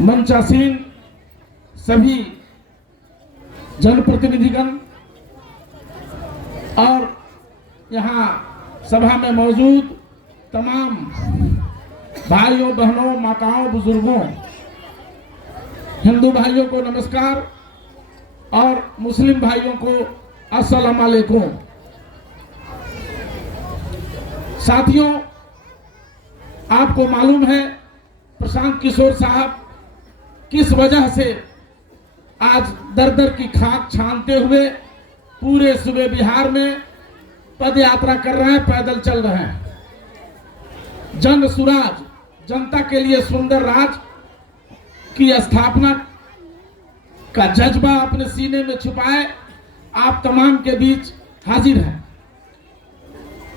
मंचासीन सभी जनप्रतिनिधिगण और यहाँ सभा में मौजूद तमाम भाइयों बहनों माताओं बुजुर्गों हिंदू भाइयों को नमस्कार और मुस्लिम भाइयों को अस्सलाम वालेकुम। साथियों, आपको मालूम है प्रशांत किशोर साहब किस वजह से आज दर दर की खाक छानते हुए पूरे सूबे बिहार में पद यात्रा कर रहे हैं, पैदल चल रहे हैं। जन सुराज, जनता के लिए सुंदर राज की स्थापना का जज्बा अपने सीने में छुपाए आप तमाम के बीच हाजिर हैं।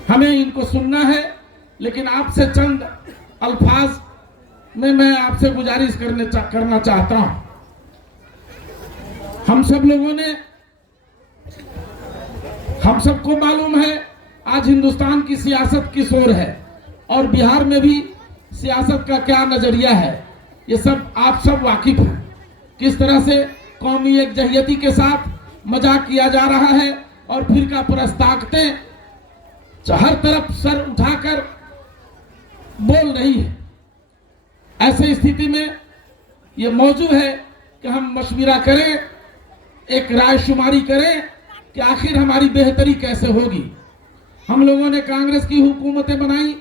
हमें इनको सुनना है, लेकिन आपसे चंद अल्फाज में मैं आपसे गुजारिश करना चाहता हूं। हम सबको मालूम है आज हिंदुस्तान की सियासत किस ओर है और बिहार में भी सियासत का क्या नजरिया है, ये सब आप सब वाकिफ हैं। किस तरह से कौमी एकजहियती के साथ मजाक किया जा रहा है और फिरका परस्त ताकतें हर तरफ सर उठाकर बोल रही है। ऐसे स्थिति में ये मौजू है कि हम मशविरा करें, एक रायशुमारी करें कि आखिर हमारी बेहतरी कैसे होगी। हम लोगों ने कांग्रेस की हुकूमतें बनाई,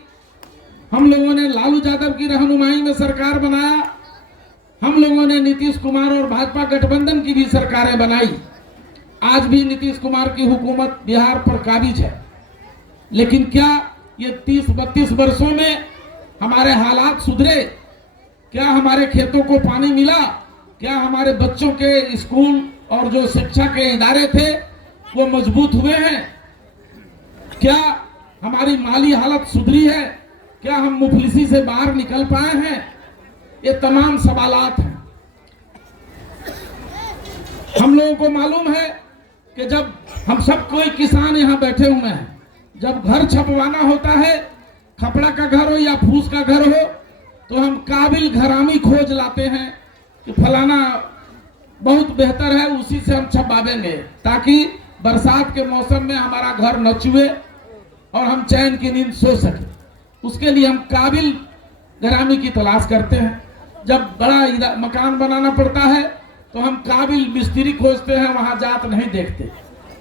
हम लोगों ने लालू यादव की रहनुमाई में सरकार बनाया, हम लोगों ने नीतीश कुमार और भाजपा गठबंधन की भी सरकारें बनाई। आज भी नीतीश कुमार की हुकूमत बिहार पर काबिज है, लेकिन क्या ये 30-32 वर्षों में हमारे हालात सुधरे? क्या हमारे खेतों को पानी मिला? क्या हमारे बच्चों के स्कूल और जो शिक्षा के इदारे थे वो मजबूत हुए हैं? क्या हमारी माली हालत सुधरी है? क्या हम मुफलिसी से बाहर निकल पाए हैं? ये तमाम सवालात हैं। हम लोगों को मालूम है कि जब हम सब कोई किसान यहाँ बैठे हुए हैं, जब घर छपवाना होता है, खपड़ा का घर हो या फूस का घर हो, तो हम काबिल घरामी खोज लाते हैं कि फलाना बहुत बेहतर है, उसी से हम छपवाएंगे ताकि बरसात के मौसम में हमारा घर न चुए और हम चैन की नींद सो सके। उसके लिए हम काबिल घरामी की तलाश करते हैं। जब बड़ा मकान बनाना पड़ता है तो हम काबिल मिस्त्री खोजते हैं, वहां जात नहीं देखते,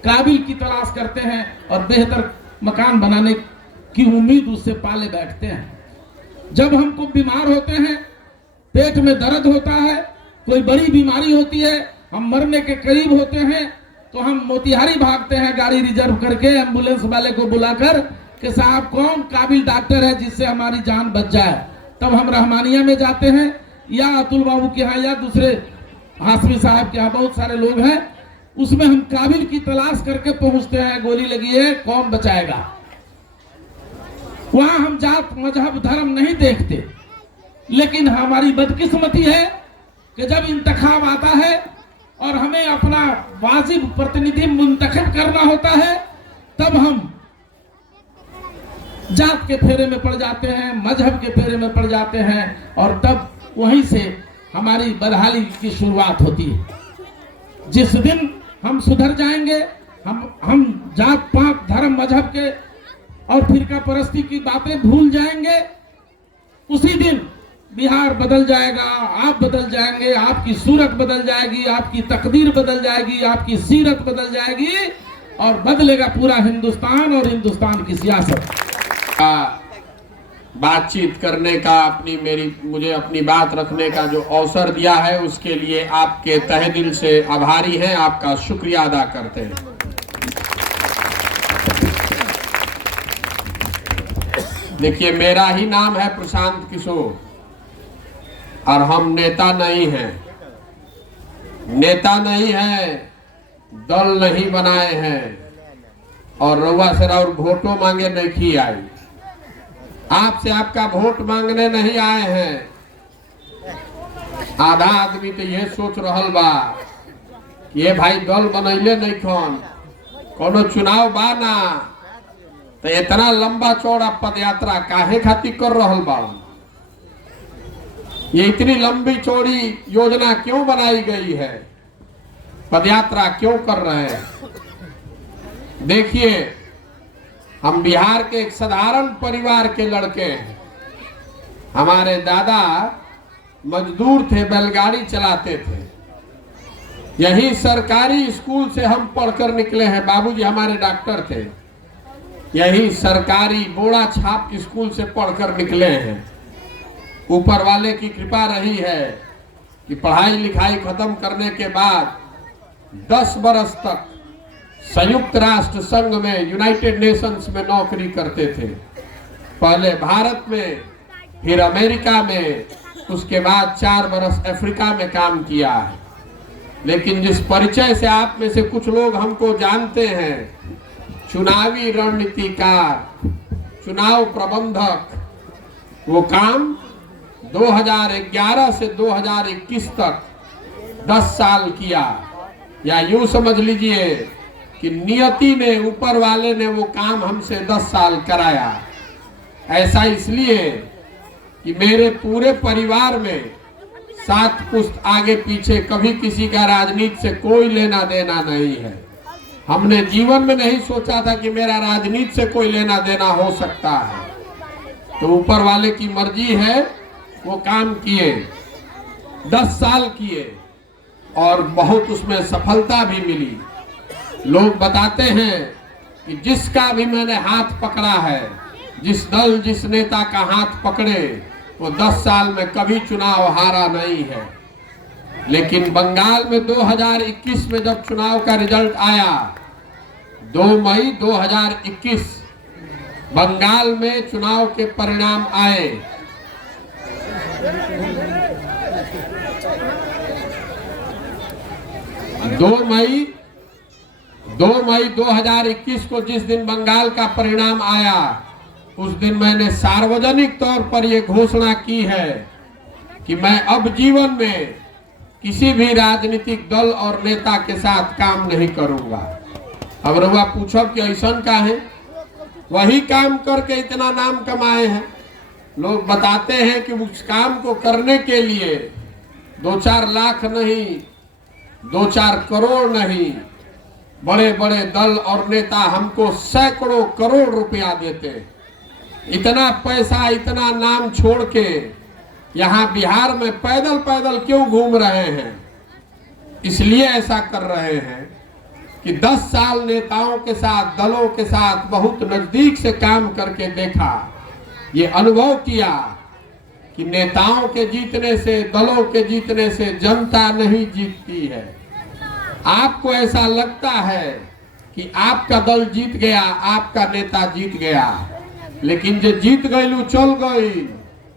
काबिल की तलाश करते हैं और बेहतर मकान बनाने की उम्मीद उससे पाले बैठते हैं। जब हमको बीमार होते हैं, पेट में दर्द होता है, कोई बड़ी बीमारी होती है, हम मरने के करीब होते हैं, तो हम मोतिहारी भागते हैं गाड़ी रिजर्व करके, एम्बुलेंस वाले को बुलाकर कि साहब कौन काबिल डॉक्टर है जिससे हमारी जान बच जाए। तब हम रहमानिया में जाते हैं या अतुल बाबू के यहाँ या दूसरे हाशमी साहब के यहाँ, बहुत सारे लोग हैं, उसमें हम काबिल की तलाश करके पहुंचते हैं। गोली लगी है, कौन बचाएगा? वहां हम जात मजहब धर्म नहीं देखते। लेकिन हमारी बदकिस्मती है कि जब इंतखाब आता है और हमें अपना वाजिब प्रतिनिधि मुंतखब करना होता है, तब हम जात के फेरे में पड़ जाते हैं, मजहब के फेरे में पड़ जाते हैं और तब वहीं से हमारी बदहाली की शुरुआत होती है। जिस दिन हम सुधर जाएंगे, हम जात पात धर्म मजहब के और फिरका परस्ती की बातें भूल जाएंगे, उसी दिन बिहार बदल जाएगा, आप बदल जाएंगे, आपकी सूरत बदल जाएगी, आपकी तकदीर बदल जाएगी, आपकी सीरत बदल जाएगी और बदलेगा पूरा हिंदुस्तान और हिंदुस्तान की सियासत। बातचीत करने का मुझे अपनी बात रखने का जो अवसर दिया है, उसके लिए आपके तहे दिल से आभारी हैं, आपका शुक्रिया अदा करते हैं। देखिए, मेरा ही नाम है प्रशांत किशोर और हम नेता नहीं हैं, दल नहीं बनाए हैं और रउआ से और वोटों मांगे नहीं आई। आपसे आपका वोट मांगने नहीं आए हैं। आधा आदमी तो ये सोच रहल बा ये भाई दल बनैले नहीं कोनो चुनाव बा ना, तो इतना लंबा चौड़ा पद यात्रा काहे खातिर कर रहल बा। ये इतनी लंबी चौड़ी योजना क्यों बनाई गई है? पदयात्रा क्यों कर रहे हैं? देखिए, हम बिहार के एक साधारण परिवार के लड़के हैं। हमारे दादा मजदूर थे, बैलगाड़ी चलाते थे। यही सरकारी स्कूल से हम पढ़कर निकले हैं। बाबूजी हमारे डॉक्टर थे। यही सरकारी बोड़ा छाप स्कूल से पढ़कर निकले हैं। ऊपर वाले की कृपा रही है कि पढ़ाई लिखाई खत्म करने के बाद 10 बरस तक संयुक्त राष्ट्र संघ में, यूनाइटेड नेशंस में नौकरी करते थे। पहले भारत में, फिर अमेरिका में, उसके बाद 4 बरस अफ्रीका में काम किया है। लेकिन जिस परिचय से आप में से कुछ लोग हमको जानते हैं, चुनावी रणनीतिकार, चुनाव प्रबंधक, वो काम 2011 से 2021 तक 10 साल किया। या यूं समझ लीजिए कि नियति ने, ऊपर वाले ने वो काम हमसे 10 साल कराया। ऐसा इसलिए कि मेरे पूरे परिवार में 7 पुश्त आगे पीछे कभी किसी का राजनीति से कोई लेना देना नहीं है। हमने जीवन में नहीं सोचा था कि मेरा राजनीति से कोई लेना देना हो सकता है। तो ऊपर वाले की मर्जी है, वो काम किए, 10 साल किए और बहुत उसमें सफलता भी मिली। लोग बताते हैं कि जिसका भी मैंने हाथ पकड़ा है, जिस दल जिस नेता का हाथ पकड़े, वो 10 साल में कभी चुनाव हारा नहीं है। लेकिन बंगाल में 2021 में जब चुनाव का रिजल्ट आया, 2 मई 2021 बंगाल में चुनाव के परिणाम आए। दो मई 2021 को जिस दिन बंगाल का परिणाम आया, उस दिन मैंने सार्वजनिक तौर पर यह घोषणा की है कि मैं अब जीवन में किसी भी राजनीतिक दल और नेता के साथ काम नहीं करूंगा। अब रउआ पूछब कि ऐसा का है? वही काम करके इतना नाम कमाए हैं। लोग बताते हैं कि उस काम को करने के लिए 2-4 लाख नहीं, 2-4 करोड़ नहीं, बड़े बड़े दल और नेता हमको सैकड़ों करोड़ रुपया देते। इतना पैसा, इतना नाम छोड़ के यहाँ बिहार में पैदल पैदल क्यों घूम रहे हैं? इसलिए ऐसा कर रहे हैं कि 10 साल नेताओं के साथ, दलों के साथ बहुत नजदीक से काम करके देखा, ये अनुभव किया कि नेताओं के जीतने से, दलों के जीतने से जनता नहीं जीतती है। आपको ऐसा लगता है कि आपका दल जीत गया, आपका नेता जीत गया, लेकिन जो जीत गई चल गई,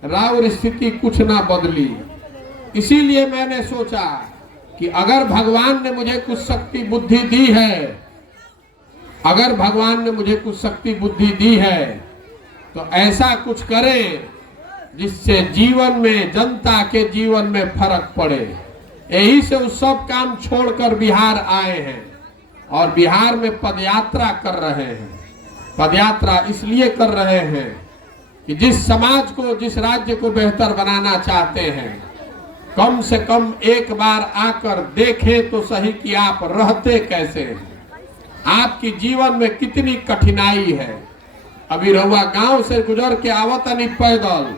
राउर स्थिति कुछ ना बदली। इसीलिए मैंने सोचा कि अगर भगवान ने मुझे कुछ शक्ति बुद्धि दी है, अगर भगवान ने मुझे कुछ शक्ति बुद्धि दी है, तो ऐसा कुछ करें जिससे जीवन में, जनता के जीवन में फर्क पड़े। यही से उस सब काम छोड़कर बिहार आए हैं और बिहार में पदयात्रा कर रहे हैं। पदयात्रा इसलिए कर रहे हैं कि जिस समाज को, जिस राज्य को बेहतर बनाना चाहते हैं, कम से कम एक बार आकर देखें तो सही कि आप रहते कैसे हैं, आपकी जीवन में कितनी कठिनाई है। अभी रहुआ गांव से गुजर के आवत नहीं पैदल,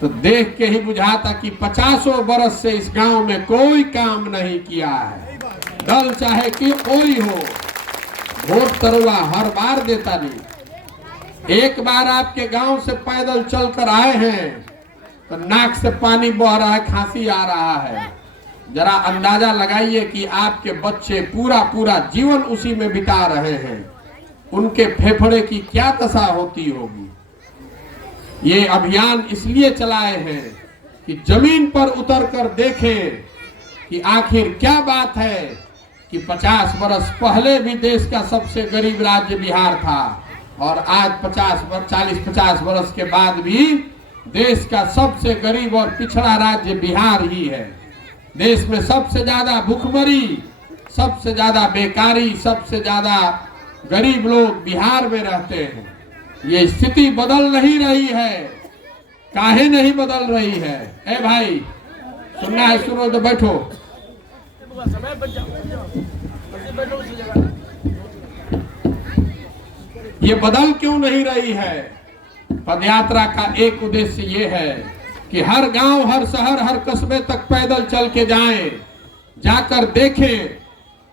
तो देख के ही बुझाता कि 50 बरस से इस गांव में कोई काम नहीं किया है। दल चाहे कि कोई हो, वोट तरुआ हर बार देता नहीं। एक बार आपके गांव से पैदल चलकर आए हैं तो नाक से पानी बह रहा है, खांसी आ रहा है। जरा अंदाजा लगाइए कि आपके बच्चे पूरा पूरा जीवन उसी में बिता रहे हैं, उनके फेफड़े की क्या दशा होती होगी। ये अभियान इसलिए चलाए हैं कि जमीन पर उतरकर देखें कि आखिर क्या बात है कि 50 बरस पहले भी देश का सबसे गरीब राज्य बिहार था और आज 40-50 बरस के बाद भी देश का सबसे गरीब और पिछड़ा राज्य बिहार ही है। देश में सबसे ज्यादा भूखमरी, सबसे ज्यादा बेकारी, सबसे ज्यादा गरीब लोग बिहार में रहते हैं। ये स्थिति बदल नहीं रही है। काहे नहीं बदल रही है? ए भाई, सुनना है, सुनो तो बैठो। ये बदल क्यों नहीं रही है? पदयात्रा का एक उद्देश्य ये है कि हर गांव, हर शहर, हर कस्बे तक पैदल चल के जाएं, जाकर देखें,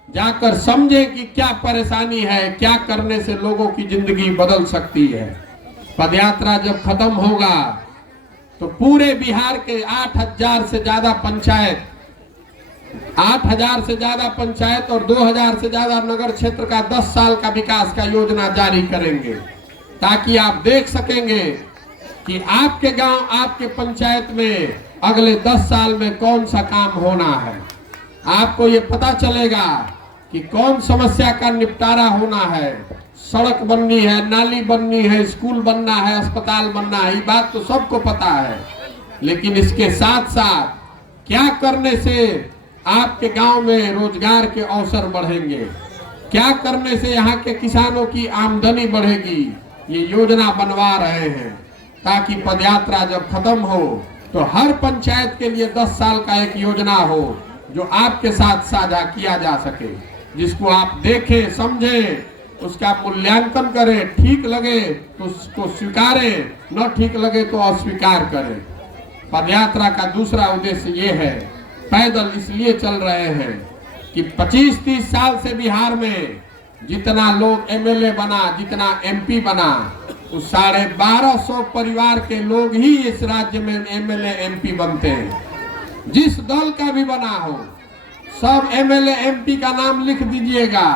जाकर समझें कि क्या परेशानी है, क्या करने से लोगों की जिंदगी बदल सकती है। पदयात्रा जब खत्म होगा तो पूरे बिहार के 8,000 से ज्यादा पंचायत, 8,000 से ज्यादा पंचायत और 2,000 से ज्यादा नगर क्षेत्र का 10 साल का विकास का योजना जारी करेंगे, ताकि आप देख सकेंगे कि आपके गांव, आपके पंचायत में अगले 10 साल में कौन सा काम होना है। आपको ये पता चलेगा कि कौन समस्या का निपटारा होना है। सड़क बननी है, नाली बननी है, स्कूल बनना है, अस्पताल बनना है, ये बात तो सबको पता है। लेकिन इसके साथ साथ क्या करने से आपके गांव में रोजगार के अवसर बढ़ेंगे, क्या करने से यहाँ के किसानों की आमदनी बढ़ेगी, ये योजना बनवा रहे हैं, ताकि पदयात्रा जब खत्म हो तो हर पंचायत के लिए 10 साल का एक योजना हो जो आपके साथ साझा किया जा सके, जिसको आप देखें, समझें, उसका मूल्यांकन करें, ठीक लगे तो उसको स्वीकारें, न ठीक लगे तो अस्वीकार करें। पदयात्रा का दूसरा उद्देश्य ये है, पैदल इसलिए चल रहे हैं कि 25-30 साल से बिहार में जितना लोग एमएलए बना, जितना एमपी बना, उस 1250 परिवार के लोग ही इस राज्य में एमएलए एमपी बनते हैं। जिस दल का भी बना हो, सब एमएलए एमपी का नाम लिख दीजिएगा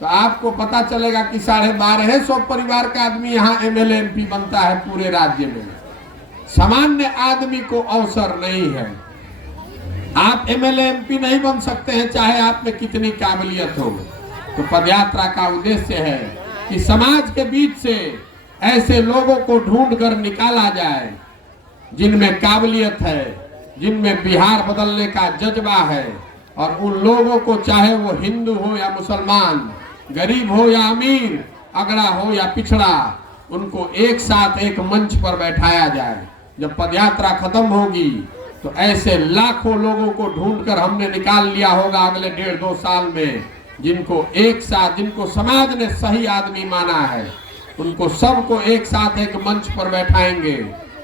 तो आपको पता चलेगा कि 1250 परिवार का आदमी यहाँ एमएलए एमपी बनता है पूरे राज्य में। सामान्य आदमी को अवसर नहीं है। आप एमएलए एमपी नहीं बन सकते हैं, चाहे आप में कितनी काबिलियत हो। तो पदयात्रा का उद्देश्य है कि समाज के बीच से ऐसे लोगों को ढूंढ कर निकाला जाए जिनमें काबिलियत है, जिनमें बिहार बदलने का जज्बा है, और उन लोगों को, चाहे वो हिंदू हो या मुसलमान, गरीब हो या अमीर, अगड़ा हो या पिछड़ा, उनको एक साथ एक मंच पर बैठाया जाए। जब पदयात्रा खत्म होगी तो ऐसे लाखों लोगों को ढूंढकर हमने निकाल लिया होगा अगले 1.5-2 साल में, जिनको एक साथ, जिनको समाज ने सही आदमी माना है, उनको सबको एक साथ एक मंच पर बैठाएंगे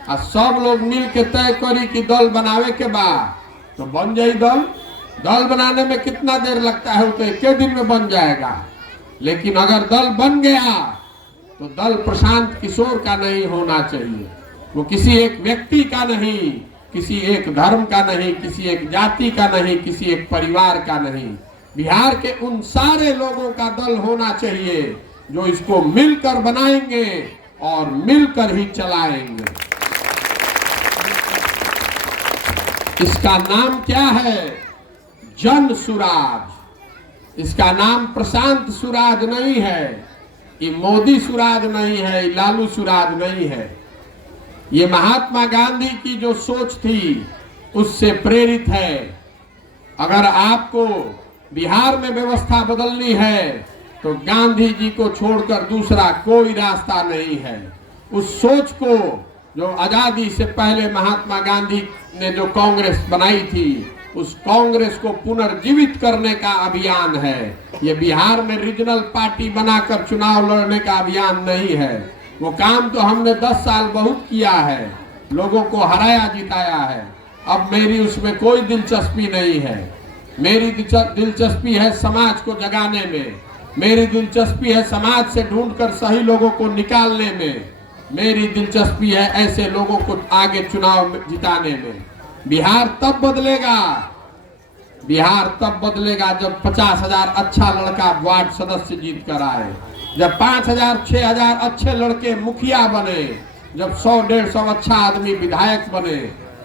और सब लोग मिल के तय करी कि दल बनावे के बाद तो बन जाए दल। दल बनाने में कितना देर लगता है, वो तो एक दिन में बन जाएगा। लेकिन अगर दल बन गया तो दल प्रशांत किशोर का नहीं होना चाहिए, वो किसी एक व्यक्ति का नहीं, किसी एक धर्म का नहीं, किसी एक जाति का नहीं, किसी एक परिवार का नहीं। बिहार के उन सारे लोगों का दल होना चाहिए जो इसको मिलकर बनाएंगे और मिलकर ही चलाएंगे। इसका नाम क्या है? जन सुराज। इसका नाम प्रशांत सुराज नहीं है, ये मोदी सुराज नहीं है, ये लालू सुराज नहीं है। ये महात्मा गांधी की जो सोच थी उससे प्रेरित है। अगर आपको बिहार में व्यवस्था बदलनी है तो गांधी जी को छोड़कर दूसरा कोई रास्ता नहीं है। उस सोच को, जो आजादी से पहले महात्मा गांधी ने जो कांग्रेस बनाई थी, उस कांग्रेस को पुनर्जीवित करने का अभियान है। ये बिहार में रीजनल पार्टी बनाकर चुनाव लड़ने का अभियान नहीं है। वो काम तो हमने 10 साल बहुत किया है, लोगों को हराया जिताया है। अब मेरी उसमें कोई दिलचस्पी नहीं है। मेरी दिलचस्पी है समाज को जगाने में, मेरी दिलचस्पी है समाज से ढूंढकर सही लोगों को निकालने में, मेरी दिलचस्पी है ऐसे लोगों को आगे चुनाव जिताने में। बिहार तब बदलेगा, बिहार तब बदलेगा जब 50,000 अच्छा लड़का वार्ड सदस्य जीत कर आए, जब 5,000 6,000 अच्छे लड़के मुखिया बने, जब 100-150 अच्छा आदमी विधायक बने।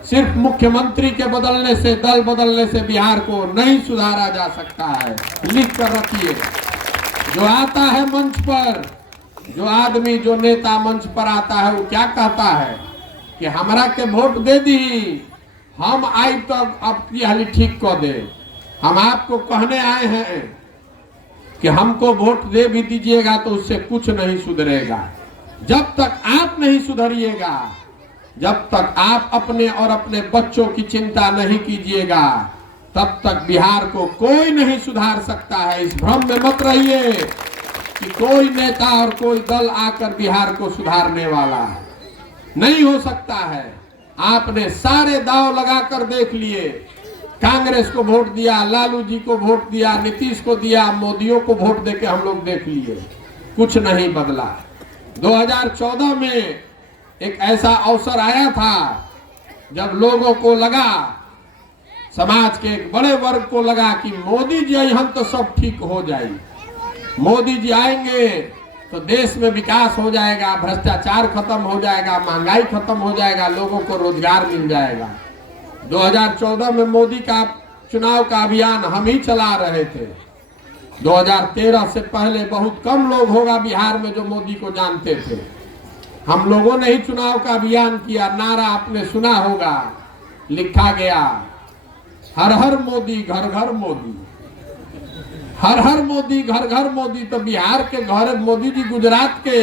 सिर्फ मुख्यमंत्री के बदलने से, दल बदलने से बिहार को नहीं सुधारा जा सकता है। लिख कर रखिए। जो आता है मंच पर, जो आदमी, जो नेता मंच पर आता है, वो क्या कहता है कि हमरा के वोट दे दी, हम आई तो अब की हाली ठीक कर दे। हम आपको कहने आए हैं कि हमको वोट दे भी दीजिएगा तो उससे कुछ नहीं सुधरेगा। जब तक आप नहीं सुधरिएगा जब तक आप अपने और अपने बच्चों की चिंता नहीं कीजिएगा तब तक बिहार को कोई नहीं सुधार सकता है। इस भ्रम में मत रहिए कि कोई नेता और कोई दल आकर बिहार को सुधारने वाला है, नहीं हो सकता है। आपने सारे दांव लगाकर देख लिए, कांग्रेस को वोट दिया, लालू जी को वोट दिया, नीतीश को दिया, मोदियों को वोट देके हम लोग देख लिए, कुछ नहीं बदला। 2014 में एक ऐसा अवसर आया था जब लोगों को लगा, समाज के एक बड़े वर्ग को लगा कि मोदी जी आए हम तो सब ठीक हो जाए, मोदी जी आएंगे तो देश में विकास हो जाएगा, भ्रष्टाचार खत्म हो जाएगा, महंगाई खत्म हो जाएगा, लोगों को रोजगार मिल जाएगा। 2014 में मोदी का चुनाव का अभियान हम ही चला रहे थे। 2013 से पहले बहुत कम लोग होगा बिहार में जो मोदी को जानते थे। हम लोगों ने ही चुनाव का अभियान किया। नारा आपने सुना होगा, लिखा गया, हर हर मोदी घर घर मोदी, हर हर मोदी घर घर मोदी। तो बिहार के घरे मोदी जी गुजरात के,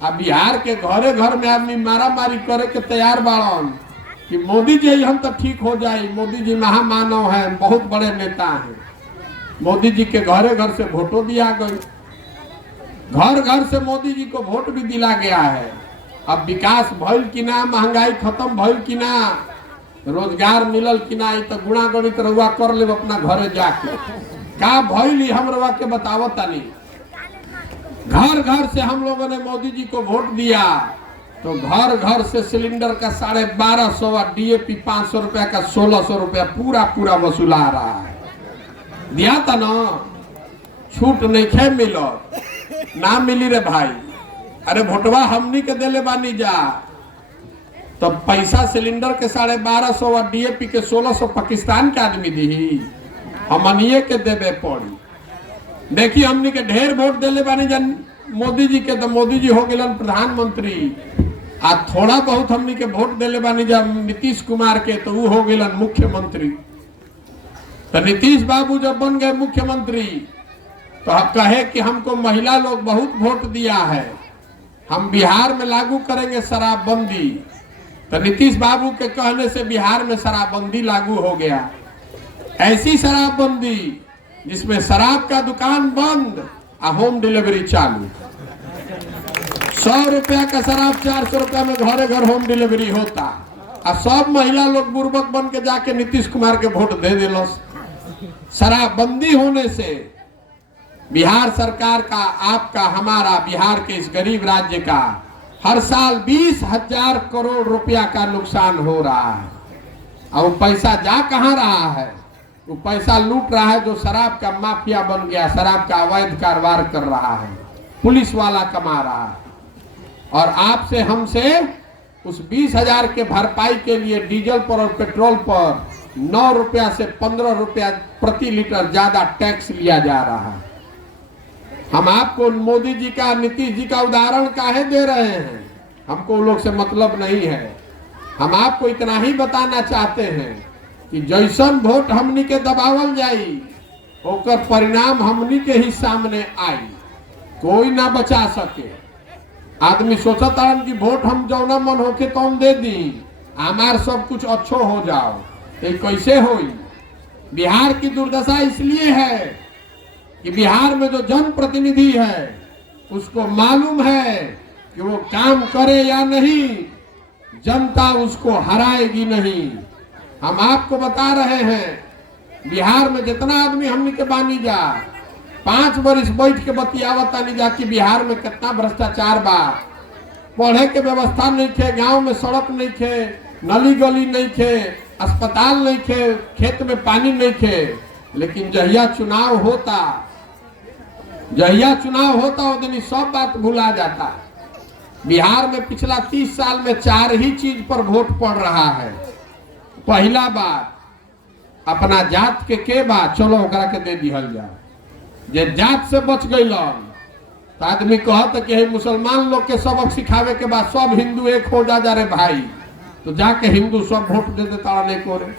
अब बिहार के घरे घर में आदमी मारा मारी करे के तैयार बाड़न कि मोदी जी हम तो ठीक हो जाए। मोदी जी महामानव हैं, बहुत बड़े नेता हैं। मोदी जी के घरे घर से वोटो दिया गई, घर घर से मोदी जी को वोट भी दिला गया है। अब विकास भइल कि ना, महंगाई खत्म भइल कि ना, रोजगार मिलल कि ना, तो गुणा गणित रउआ कर ले अपना घरे जाके। का भइल हम रउआ के बतावत तानी। घर घर से हम लोगों ने मोदी जी को वोट दिया तो घर घर से सिलेंडर का 1250 और DAP 500 रुपया का 1600 रुपया पूरा वसूला रहा है। दिया था ना, छूट नहीं खे मिलो ना मिली रे भाई। अरे भोटवा हमनी के देले बानी जा, तो पैसा सिलेंडर के 1250 और DAP के 1600 पाकिस्तान के आदमी दी, हमनिए के देवे पड़ी। देखिए हमनी के ढेर वोट देले बानी जन मोदी जी के, तो मोदी जी हो गए प्रधानमंत्री। आ थोड़ा बहुत हमनी के वोट देले बानी जब नीतीश कुमार के, तो वो हो गए मुख्यमंत्री। तो नीतीश बाबू जब बन गए मुख्यमंत्री तो अब कहे कि हमको महिला लोग बहुत वोट दिया है, हम बिहार में लागू करेंगे शराबबंदी। तो नीतीश बाबू के कहने से बिहार में शराबबंदी लागू हो गया। ऐसी शराबबंदी जिसमें शराब का दुकान बंद और होम डिलीवरी चालू। 100 रुपया का शराब 400 रुपया में घरे घर होम डिलीवरी होता, और सब महिला लोग बुर्बक बन के जाके नीतीश कुमार के वोट दे दिलो। शराबबंदी होने से बिहार सरकार का, आपका, हमारा, बिहार के इस गरीब राज्य का हर साल 20,000 करोड़ रुपया का नुकसान हो रहा है। और वो पैसा जा कहाँ रहा है? वो पैसा लूट रहा है जो शराब का माफिया बन गया, शराब का अवैध कारोबार कर रहा है, पुलिस वाला कमा रहा है। और आपसे हमसे उस 20,000 के भरपाई के लिए डीजल पर और पेट्रोल पर 9 रुपया से 15 रुपया प्रति लीटर ज्यादा टैक्स लिया जा रहा है। हम आपको मोदी जी का, नीतीश जी का उदाहरण काहे दे रहे हैं? हमको लोग से मतलब नहीं है। हम आपको इतना ही बताना चाहते हैं कि जैसन वोट हमनी के दबावल जाई ओकर परिणाम हमनी के ही सामने आई, कोई ना बचा सके। आदमी सोचता है कि वोट हम जौना मन होके तो हम दे दी, हमार सब कुछ अच्छो हो जाओ, तो कैसे होई? बिहार की दुर्दशा इसलिए है कि बिहार में जो जनप्रतिनिधि है उसको मालूम है कि वो काम करे या नहीं, जनता उसको हराएगी नहीं। हम आपको बता रहे हैं बिहार में जितना आदमी हमनी के बानी जा 5 वर्ष बैठ के बतियावता नहीं जा कि बिहार में कितना भ्रष्टाचार बा, पढ़े के व्यवस्था नहीं थे, गांव में सड़क नहीं थे, नली गली नहीं थे, अस्पताल नहीं थे, खेत में पानी नहीं थे। लेकिन जहिया चुनाव होता वो दिन सब बात भुला जाता। बिहार में पिछला 30 साल में 4 ही चीज पर वोट पड़ रहा है। पहला बात, अपना जात के बात, चलो ओकरा के दे दिहल जाओ। जे जात से बच गई तो आदमी कहता कि मुसलमान लोग के सबक सिखावे के बाद सब हिंदू एक हो जा रे भाई, तो जाके हिंदू सब वोट दे देता नहीं कोरे।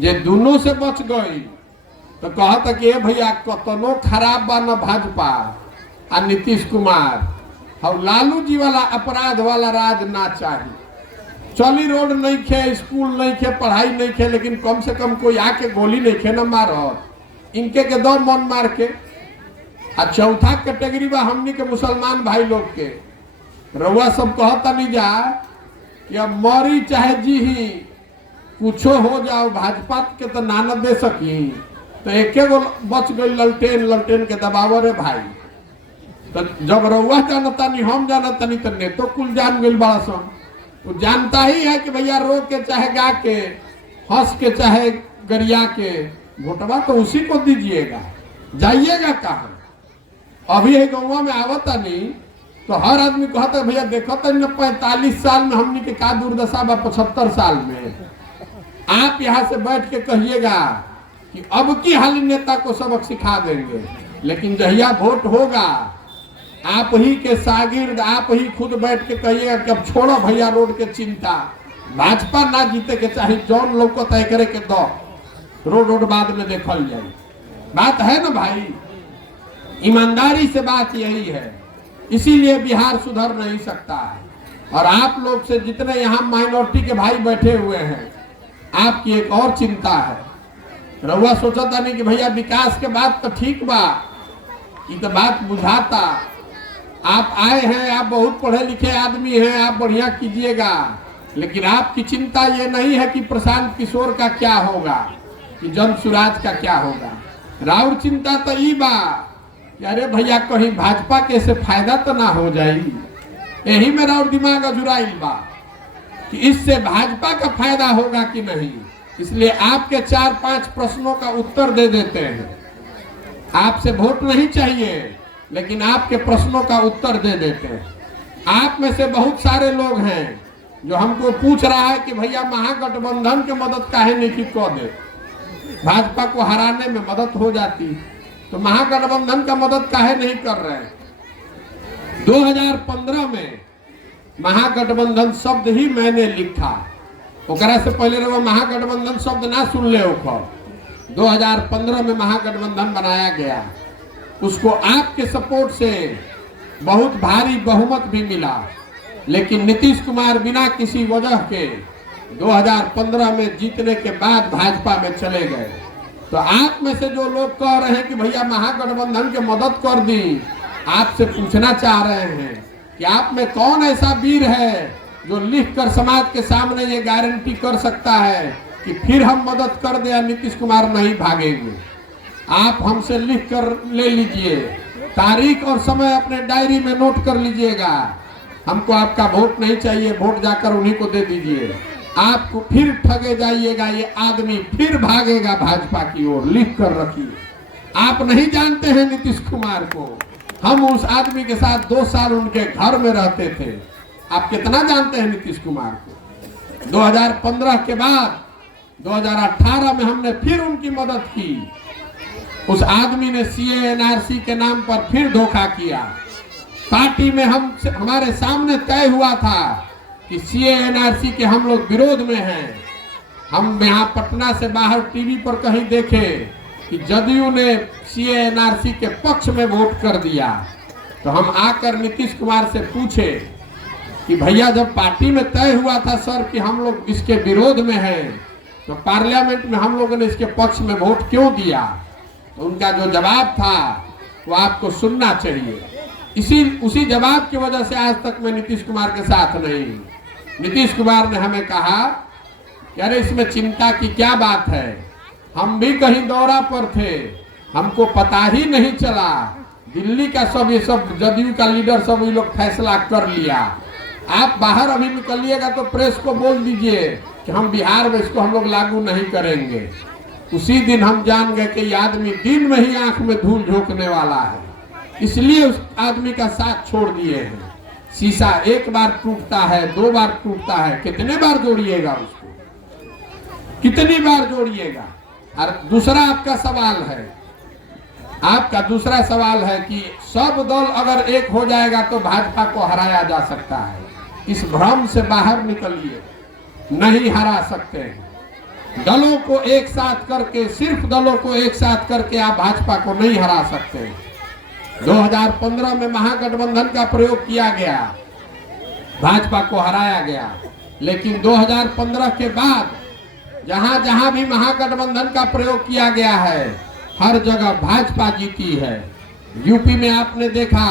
जे दोनों से बच गई तो कहता कि भैया कतनो खराब बा न भाजपा आ नीतीश कुमार, और लालू जी वाला अपराध वाला राज ना चाहिए। चली रोड नहीं खे, स्कूल नहीं खे, पढ़ाई नहीं खे, लेकिन कम से कम कोई आके गोली नहीं खे न मारो इनके के दो मन मार के। आ चौथा कैटेगरी बा हमनी के मुसलमान भाई लोग के। रउआ सब कहता नहीं जा कि अब मरी चाहे जी ही कुछो हो जाओ, भाजपा के तो नाना दे सकी, तो एक गो बच गई ललटेन, ललटेन के दबाव रे भाई। तो जब रउआ जानता नहीं हम जानता नहीं, तो नेतो कुल जान गई बड़ा सन। वो जानता ही है कि भैया रो के चाहे गा के, हंस के चाहे गरिया के, वोटवा तो उसी को दीजिएगा, जाइएगा कहाँ। अभी एक गाँव में आवता नहीं तो हर आदमी कहता है भैया देखो तो 45 साल में हमनी के का दुर्दशा बा, 75 साल में। आप यहाँ से बैठ के कहिएगा कि अब की हाली नेता को सबक सिखा देंगे, लेकिन जहिया वोट होगा आप ही के शागिर्द आप ही खुद बैठ के कहिएगा कि अब छोड़ो भैया रोड के चिंता, भाजपा ना जीते के चाहे जौन लोग को तय करे के दो, रोड बाद में देखल जाए। बात है ना भाई, ईमानदारी से बात यही है। इसीलिए बिहार सुधर नहीं सकता है। और आप लोग से जितने यहाँ माइनॉरिटी के भाई बैठे हुए हैं, आपकी एक और चिंता है। रउआ सोचता नहीं कि भैया विकास के बात तो ठीक बा, ये तो बात बुझाता, आप आए हैं, आप बहुत पढ़े लिखे आदमी हैं, आप बढ़िया कीजिएगा, लेकिन आपकी चिंता ये नहीं है कि प्रशांत किशोर का क्या होगा, कि जन सुराज का क्या होगा। राउर चिंता तो ई बा कि अरे भैया कहीं भाजपा के से फायदा तो ना हो जाए। यही में राउर दिमाग अजुराइल बा कि इससे भाजपा का फायदा होगा कि नहीं। इसलिए आपके 4-5 प्रश्नों का उत्तर दे देते हैं। आपसे वोट नहीं चाहिए, लेकिन आपके प्रश्नों का उत्तर दे देते हैं। आप में से बहुत सारे लोग हैं जो हमको पूछ रहा है कि भैया महागठबंधन की मदद काहे नहीं की कह दे, भाजपा को हराने में मदद हो जाती, तो महागठबंधन का मदद काहे नहीं कर रहे हैं। 2015 में महागठबंधन शब्द ही मैंने लिखा, ओकरा से पहले रहो महागठबंधन शब्द ना सुन ले। 2015 में महागठबंधन बनाया गया, उसको आपके सपोर्ट से बहुत भारी बहुमत भी मिला, लेकिन नीतीश कुमार बिना किसी वजह के 2015 में जीतने के बाद भाजपा में चले गए। तो आप में से जो लोग कह रहे हैं कि भैया महागठबंधन की मदद कर दी, आपसे पूछना चाह रहे हैं कि आप में कौन ऐसा वीर है जो लिखकर समाज के सामने ये गारंटी कर सकता है कि फिर हम मदद कर दें, नीतीश कुमार नहीं भागेंगे। आप हमसे लिख कर ले लीजिए, तारीख और समय अपने डायरी में नोट कर लीजिएगा। हमको आपका वोट नहीं चाहिए, वोट जाकर उन्हीं को दे दीजिए। आपको फिर ठगे जाइएगा, ये आदमी फिर भागेगा भाजपा की ओर, लिख कर रखिए। आप नहीं जानते हैं नीतीश कुमार को, हम उस आदमी के साथ 2 साल उनके घर में रहते थे। आप कितना जानते हैं नीतीश कुमार को। 2015 के बाद 2018 में हमने फिर उनकी मदद की। उस आदमी ने सीए एनआरसी के नाम पर फिर धोखा किया। पार्टी में हमारे सामने तय हुआ था कि सीए एनआरसी के हम लोग विरोध में हैं। हम यहाँ पटना से बाहर टीवी पर कहीं देखे कि जदयू ने सीए एनआरसी के पक्ष में वोट कर दिया, तो हम आकर नीतीश कुमार से पूछे कि भैया जब पार्टी में तय हुआ था सर कि हम लोग इसके विरोध में हैं, तो पार्लियामेंट में हम लोगों ने इसके पक्ष में वोट क्यों दिया। तो उनका जो जवाब था वो आपको सुनना चाहिए। उसी जवाब की वजह से आज तक मैं नीतीश कुमार के साथ नहीं। नीतीश कुमार ने हमें कहा कि अरे इसमें चिंता की क्या बात है, हम भी कहीं दौरा पर थे, हमको पता ही नहीं चला, दिल्ली का सब ये सब जदयू का लीडर सब ये लोग फैसला कर लिया। आप बाहर अभी निकलिएगा तो प्रेस को बोल दीजिए कि हम बिहार में इसको हम लोग लागू नहीं करेंगे। उसी दिन हम जान गए कि ये आदमी दिन में ही आंख में धूल झोंकने वाला है, इसलिए उस आदमी का साथ छोड़ दिए हैं। शीशा एक बार टूटता है, 2 बार टूटता है, कितने बार जोड़िएगा उसको, कितनी बार जोड़िएगा। और दूसरा आपका सवाल है, आपका दूसरा सवाल है कि सब दल अगर एक हो जाएगा तो भाजपा को हराया जा सकता है। इस भ्रम से बाहर निकलिए, नहीं हरा सकते हैं। दलों को एक साथ करके, सिर्फ दलों को एक साथ करके आप भाजपा को नहीं हरा सकते। 2015 में महागठबंधन का प्रयोग किया गया, भाजपा को हराया गया। लेकिन 2015 के बाद जहां जहां भी महागठबंधन का प्रयोग किया गया है, हर जगह भाजपा जीती है। यूपी में आपने देखा,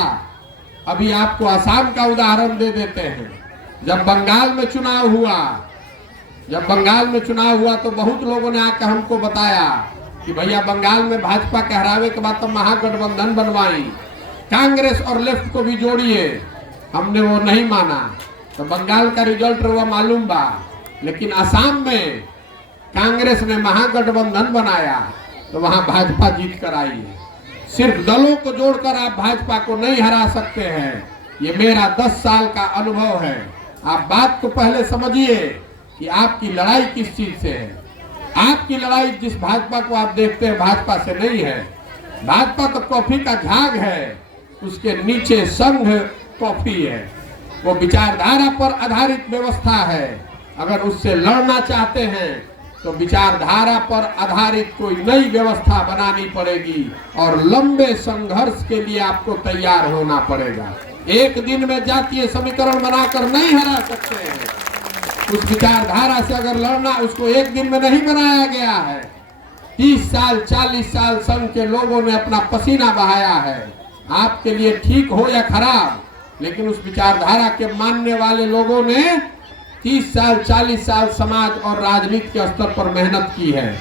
अभी आपको असम का उदाहरण दे देते हैं। जब बंगाल में चुनाव हुआ तो बहुत लोगों ने आकर हमको बताया कि भैया बंगाल में भाजपा के हरावे के बाद तो महागठबंधन बनवाई, कांग्रेस और लेफ्ट को भी जोड़िए। हमने वो नहीं माना, तो बंगाल का रिजल्ट हुआ मालूम बा। लेकिन असम में कांग्रेस ने महागठबंधन बनाया तो वहां भाजपा जीत कर आई है। सिर्फ दलों को जोड़कर आप भाजपा को नहीं हरा सकते हैं, ये मेरा 10 साल का अनुभव है। आप बात को पहले समझिए कि आपकी लड़ाई किस चीज से है। आपकी लड़ाई जिस भाजपा को आप देखते हैं भाजपा से नहीं है। भाजपा तो कॉफी का झाग है, उसके नीचे संघ कॉफी है। वो विचारधारा पर आधारित व्यवस्था है। अगर उससे लड़ना चाहते हैं तो विचारधारा पर आधारित कोई नई व्यवस्था बनानी पड़ेगी और लंबे संघर्ष के लिए आपको तैयार होना पड़ेगा। एक दिन में जातीय समीकरण बनाकर नहीं हरा सकते हैं। उस विचारधारा से अगर लड़ना, उसको एक दिन में नहीं बनाया गया है। 30 साल 40 साल संघ के लोगों ने अपना पसीना बहाया है। आपके लिए ठीक हो या खराब, लेकिन उस विचारधारा के मानने वाले लोगों ने 30 साल 40 साल समाज और राजनीति के स्तर पर मेहनत की है,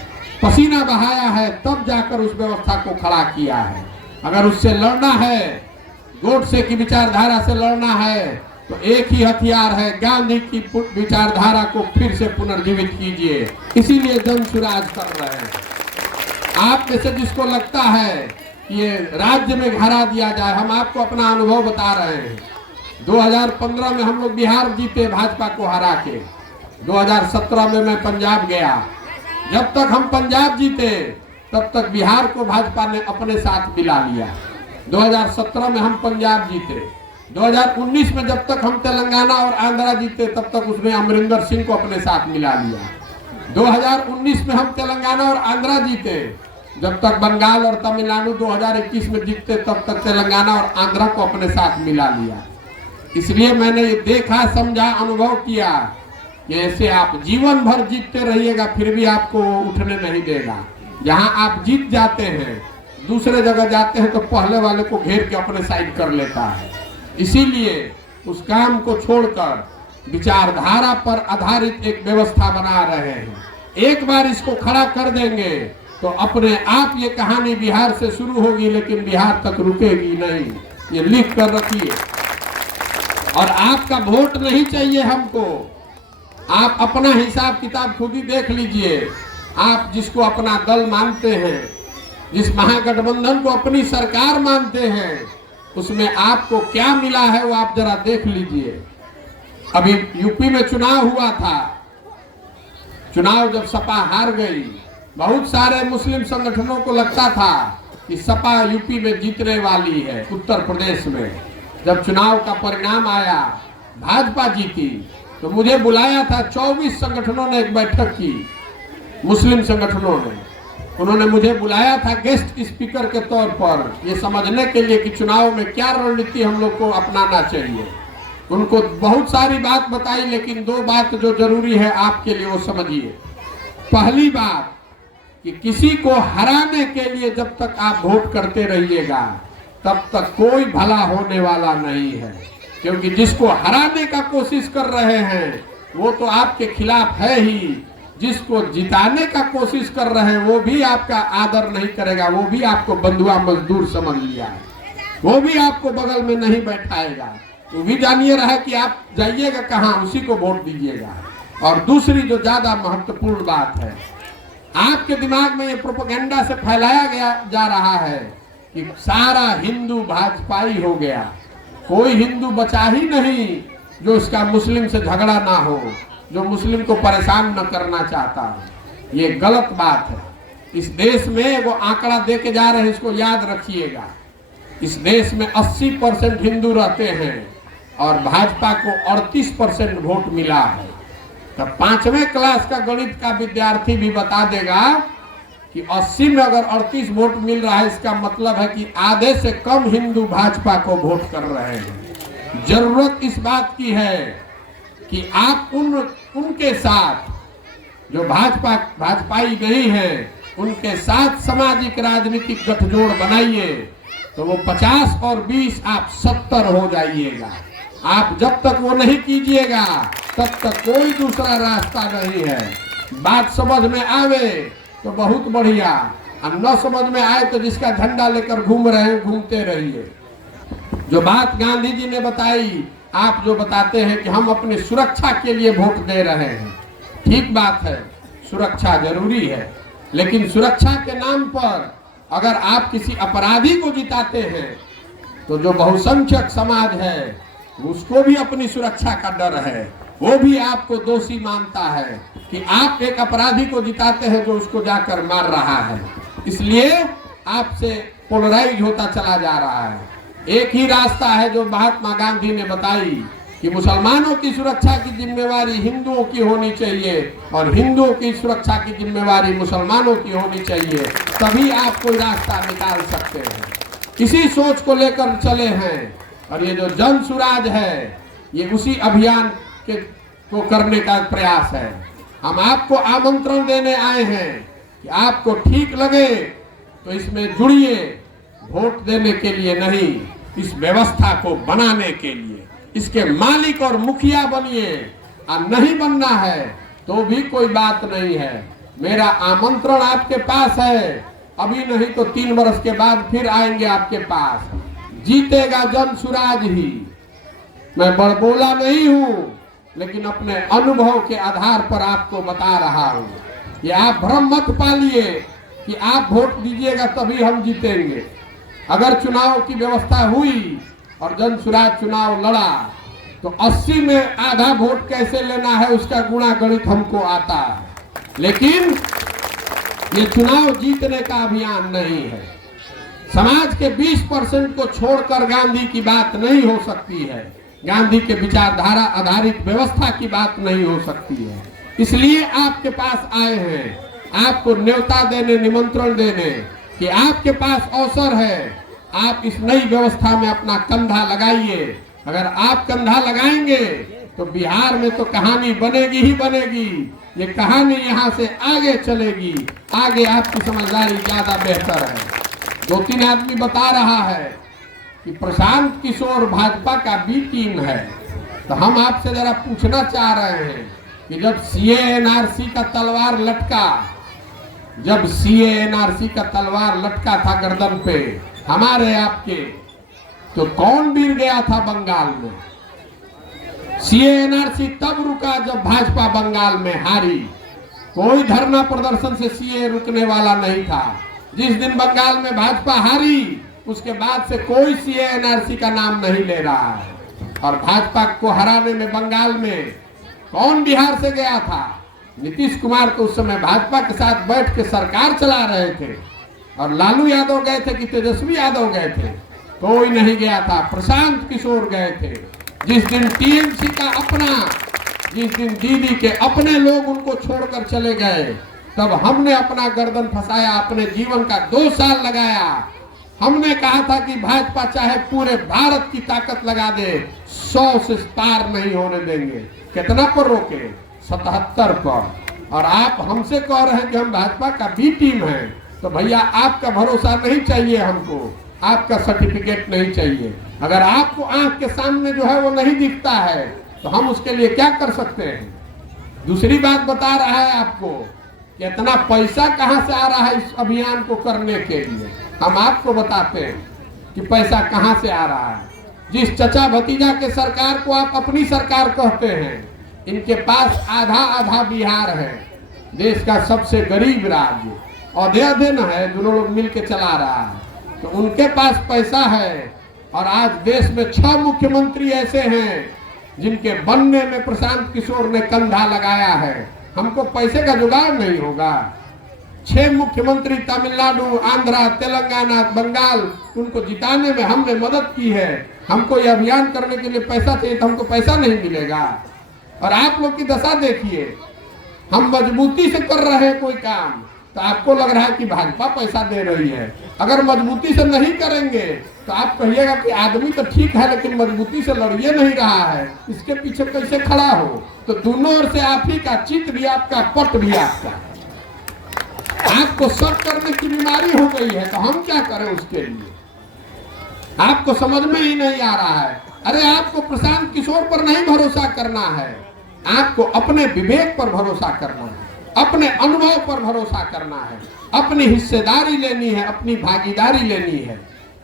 पसीना बहाया है, तब जाकर उस व्यवस्था को खड़ा किया है। अगर उससे लड़ना है, गोडसे की विचारधारा से लड़ना है, तो एक ही हथियार है, गांधी की विचारधारा को फिर से पुनर्जीवित कीजिए। इसीलिए जन सुराज कर रहे हैं। आप में से जिसको लगता है कि ये राज्य में हरा दिया जाए, हम आपको अपना अनुभव बता रहे हैं। 2015 में हम लोग बिहार जीते भाजपा को हरा के। 2017 में मैं पंजाब गया। जब तक हम पंजाब जीते तब तक बिहार को भाजपा ने अपने साथ मिला लिया। 2017 में हम पंजाब जीते। 2019 में जब तक हम तेलंगाना और आंध्रा जीते तब तक उसने अमरिंदर सिंह को अपने साथ मिला लिया। 2019 में हम तेलंगाना और आंध्रा जीते। जब तक बंगाल और तमिलनाडु 2021 में जीतते तब तक तेलंगाना और आंध्रा को अपने साथ मिला लिया। इसलिए मैंने ये देखा, समझा, अनुभव किया कि ऐसे आप जीवन भर जीतते रहिएगा फिर भी आपको उठने नहीं देगा। जहां आप जीत जाते हैं, दूसरे जगह जाते हैं तो पहले वाले को घेर के अपने साइड कर लेता है। इसीलिए उस काम को छोड़कर विचारधारा पर आधारित एक व्यवस्था बना रहे हैं। एक बार इसको खड़ा कर देंगे तो अपने आप ये कहानी बिहार से शुरू होगी, लेकिन बिहार तक रुकेगी नहीं। ये लिख कर रखिए। और आपका वोट नहीं चाहिए हमको। आप अपना हिसाब किताब खुद ही देख लीजिए। आप जिसको अपना दल मानते हैं, जिस महागठबंधन को अपनी सरकार मानते हैं, उसमें आपको क्या मिला है वो आप जरा देख लीजिए। अभी यूपी में चुनाव हुआ था। चुनाव जब सपा हार गई, बहुत सारे मुस्लिम संगठनों को लगता था कि सपा यूपी में जीतने वाली है। उत्तर प्रदेश में जब चुनाव का परिणाम आया, भाजपा जीती, तो मुझे बुलाया था। 24 संगठनों ने एक बैठक की, मुस्लिम संगठनों ने। उन्होंने मुझे बुलाया था गेस्ट स्पीकर के तौर पर, ये समझने के लिए कि चुनाव में क्या रणनीति हम लोग को अपनाना चाहिए। उनको बहुत सारी बात बताई, लेकिन 2 बात जो जरूरी है आपके लिए वो समझिए। पहली बात कि किसी को हराने के लिए जब तक आप वोट करते रहिएगा तब तक कोई भला होने वाला नहीं है, क्योंकि जिसको हराने का कोशिश कर रहे हैं वो तो आपके खिलाफ है ही। जिसको जिताने का कोशिश कर रहे हैं वो भी आपका आदर नहीं करेगा, वो भी आपको बंधुआ मजदूर समझ लिया है, वो भी आपको बगल में नहीं बैठाएगा। वो भी जानिए रहा कि आप जाइएगा कहाँ, उसी को वोट दीजिएगा। और दूसरी जो ज्यादा महत्वपूर्ण बात है, आपके दिमाग में ये प्रोपेगेंडा से फैलाया गया जा रहा है कि सारा हिंदू भाजपाई हो गया, कोई हिंदू बचा ही नहीं जो इसका मुस्लिम से झगड़ा ना हो, जो मुस्लिम को परेशान न करना चाहता है। ये गलत बात है। इस देश में वो आंकड़ा दे के जा रहे हैं, इसको याद रखिएगा। इस देश में 80% हिंदू रहते हैं और भाजपा को 38% वोट मिला है। तब 5वें क्लास का गणित का विद्यार्थी भी बता देगा कि 80 में अगर 38 वोट मिल रहा है, इसका मतलब है कि आधे से कम हिंदू भाजपा को वोट कर रहे हैं। जरूरत इस बात की है कि आप उनके साथ जो भाजपाई नहीं है उनके साथ सामाजिक राजनीतिक गठजोड़ बनाइए, तो वो 50 और 20 आप 70 हो जाइएगा। आप जब तक वो नहीं कीजिएगा तब तक कोई दूसरा रास्ता नहीं है। बात समझ में आवे तो बहुत बढ़िया, और न समझ में आए तो जिसका झंडा लेकर घूम रहे हैं घूमते रहिए। जो बात गांधी जी ने बताई, आप जो बताते हैं कि हम अपनी सुरक्षा के लिए वोट दे रहे हैं, ठीक बात है, सुरक्षा जरूरी है, लेकिन सुरक्षा के नाम पर अगर आप किसी अपराधी को जिताते हैं तो जो बहुसंख्यक समाज है उसको भी अपनी सुरक्षा का डर है, वो भी आपको दोषी मानता है कि आप एक अपराधी को जिताते हैं जो उसको जाकर मार रहा है। इसलिए आपसे पोलराइज होता चला जा रहा है। एक ही रास्ता है जो महात्मा गांधी ने बताई कि मुसलमानों की सुरक्षा की जिम्मेवारी हिंदुओं की होनी चाहिए और हिंदुओं की सुरक्षा की जिम्मेवारी मुसलमानों की होनी चाहिए, तभी आप कोई रास्ता निकाल सकते हैं। इसी सोच को लेकर चले हैं, और ये जो जन सुराज है ये उसी अभियान को करने का प्रयास है। हम आपको आमंत्रण देने आए हैं कि आपको ठीक लगे तो इसमें जुड़िए, वोट देने के लिए नहीं, इस व्यवस्था को बनाने के लिए, इसके मालिक और मुखिया बनिए। और नहीं बनना है तो भी कोई बात नहीं है, मेरा आमंत्रण आपके पास है, अभी नहीं तो 3 वर्ष के बाद फिर आएंगे आपके पास। जीतेगा जन सुराज ही। मैं बड़बोला नहीं हूं, लेकिन अपने अनुभव के आधार पर आपको बता रहा हूं। ये आप भ्रम मत पालिए कि आप वोट दीजिएगा तभी हम जीतेंगे। अगर चुनाव की व्यवस्था हुई और जन सुराज चुनाव लड़ा तो 80 में आधा वोट कैसे लेना है उसका गुणा गणित हमको आता है, लेकिन ये चुनाव जीतने का अभियान नहीं है। समाज के 20% को छोड़कर गांधी की बात नहीं हो सकती है, गांधी के विचारधारा आधारित व्यवस्था की बात नहीं हो सकती है। इसलिए आपके पास आए हैं, आपको न्योता देने, निमंत्रण देने कि आपके पास अवसर है, आप इस नई व्यवस्था में अपना कंधा लगाइए। अगर आप कंधा लगाएंगे तो बिहार में तो कहानी बनेगी ही बनेगी। ये कहानी यहाँ से आगे चलेगी, आगे आपकी समझदारी ज्यादा बेहतर है। 2-3 आदमी बता रहा है कि प्रशांत किशोर भाजपा का बी टीम है, तो हम आपसे जरा पूछना चाह रहे हैं कि जब CA-NRC का तलवार लटका, जब CA-NRC का तलवार लटका था गर्दन पे हमारे आपके, तो कौन वीर गया था बंगाल में? CA-NRC तब रुका जब भाजपा बंगाल में हारी। कोई धरना प्रदर्शन से CA रुकने वाला नहीं था। जिस दिन बंगाल में भाजपा हारी उसके बाद से कोई CA-NRC का नाम नहीं ले रहा है। और भाजपा को हराने में बंगाल में कौन बिहार से गया था? नीतीश कुमार तो उस समय भाजपा के साथ बैठ के सरकार चला रहे थे, और लालू यादव गए थे कि तेजस्वी यादव गए थे? कोई नहीं गया था, प्रशांत किशोर गए थे। जिस दिन TMC का अपना, जिस दिन दीदी के अपने लोग उनको छोड़कर चले गए, तब हमने अपना गर्दन फंसाया, अपने जीवन का 2 साल लगाया। हमने कहा था कि भाजपा चाहे पूरे भारत की ताकत लगा दे, 100 से पार नहीं होने देंगे। कितना पर रोके? 77 पर। और आप हमसे कह रहे हैं कि हम भाजपा का बी टीम है, तो भैया आपका भरोसा नहीं चाहिए हमको, आपका सर्टिफिकेट नहीं चाहिए। अगर आपको आंख के सामने जो है वो नहीं दिखता है तो हम उसके लिए क्या कर सकते हैं? दूसरी बात बता रहा है आपको कि इतना पैसा कहां से आ रहा है इस अभियान को करने के लिए। हम आपको बताते हैं कि पैसा कहां से आ रहा है। जिस चचा भतीजा के सरकार को आप अपनी सरकार कहते हैं, इनके पास आधा आधा बिहार है, देश का सबसे गरीब राज्य, औधे न है, दोनों लोग मिल के चला रहा है, तो उनके पास पैसा है। और आज देश में 6 मुख्यमंत्री ऐसे हैं जिनके बनने में प्रशांत किशोर ने कंधा लगाया है। हमको पैसे का जुगाड़ नहीं होगा? 6 मुख्यमंत्री तमिलनाडु, आंध्रा, तेलंगाना, बंगाल, उनको जिताने में हमने मदद की है। हमको ये अभियान करने के लिए पैसा चाहिए तो हमको पैसा नहीं मिलेगा। और आप लोग की दशा देखिए, हम मजबूती से कर रहे हैं कोई काम, तो आपको लग रहा है कि भाजपा पैसा दे रही है। अगर मजबूती से नहीं करेंगे तो आप कहिएगा कि आदमी तो ठीक है लेकिन मजबूती से लड़िए नहीं रहा है, इसके पीछे कैसे खड़ा हो। तो दोनों ओर से आप ही का, चित भी आपका, पट भी आपका। आपको शक करने की बीमारी हो गई है तो हम क्या करें उसके लिए, आपको समझ में ही नहीं आ रहा है। अरे आपको प्रशांत किशोर पर नहीं भरोसा करना है, आपको अपने विवेक पर भरोसा करना है, अपने अनुभव पर भरोसा करना है, अपनी हिस्सेदारी लेनी है, अपनी भागीदारी लेनी है।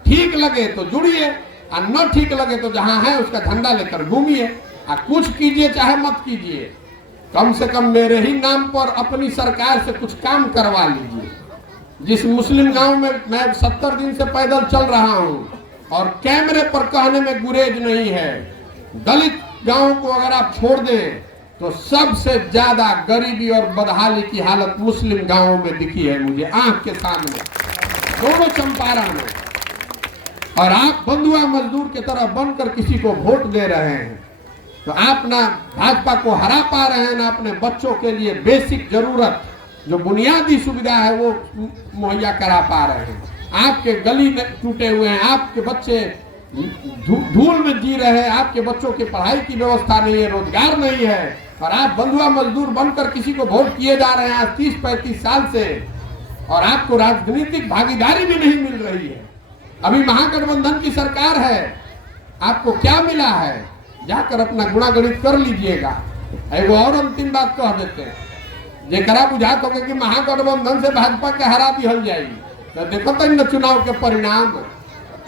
ठीक लगे तो जुड़िए और न ठीक लगे तो जहां है उसका झंडा लेकर घूमिए और कुछ कीजिए चाहे मत कीजिए, कम से कम मेरे ही नाम पर अपनी सरकार से कुछ काम करवा लीजिए। जिस मुस्लिम गांव में मैं 70 दिन से पैदल चल रहा हूं और कैमरे पर कहने में गुरेज नहीं है, दलित गांव को अगर आप छोड़ दें तो सबसे ज्यादा गरीबी और बदहाली की हालत मुस्लिम गांवों में दिखी है मुझे आंख के सामने, दोनों चंपारण में। और आप बंधुआ मजदूर की तरह बनकर किसी को वोट दे रहे हैं तो आप ना भाजपा को हरा पा रहे हैं, ना अपने बच्चों के लिए बेसिक जरूरत जो बुनियादी सुविधा है वो मुहैया करा पा रहे हैं। आपके गली में टूटे हुए हैं, आपके बच्चे धूल में जी रहे हैं, आपके बच्चों की पढ़ाई की व्यवस्था नहीं है, रोजगार नहीं है, और आप बंधुआ मजदूर बनकर किसी को वोट किए जा रहे हैं आज 30-35 साल से, और आपको राजनीतिक भागीदारी भी नहीं मिल रही है। अभी महागठबंधन की सरकार है, आपको क्या मिला है जाकर अपना गुणागणित कर लीजिएगा। वो और अंतिम बात कह देते हैं, जेकरा बुझात होगा कि महागठबंधन से भाजपा के हरा दिहल जाएगी, तो देखो तो इन चुनाव के परिणाम,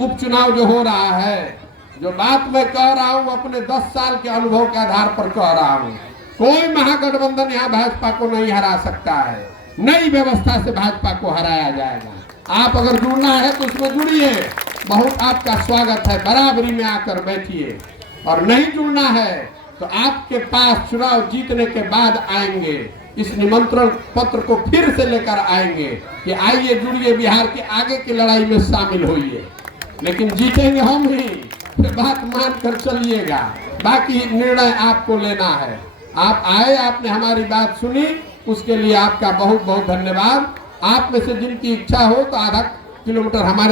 उपचुनाव जो हो रहा है, जो बात मैं कह रहा हूं अपने 10 साल के अनुभव के आधार पर कह रहा हूं, कोई महागठबंधन यहाँ भाजपा को नहीं हरा सकता है। नई व्यवस्था से भाजपा को हराया जाएगा। आप अगर जुड़ना है तो उसमें जुड़िए, बहुत आपका स्वागत है, बराबरी में आकर बैठिए। और नहीं जुड़ना है तो आपके पास चुनाव जीतने के बाद आएंगे, इस निमंत्रण पत्र को फिर से लेकर आएंगे कि आइए जुड़िए, बिहार के आगे की लड़ाई में शामिल होइए। लेकिन जीतेंगे हम ही, फिर बात मान कर चलिएगा, बाकी निर्णय आपको लेना है। आप आए, आपने हमारी बात सुनी, उसके लिए आपका बहुत बहुत धन्यवाद। आप में से जिनकी इच्छा हो तो आधा किलोमीटर हमारे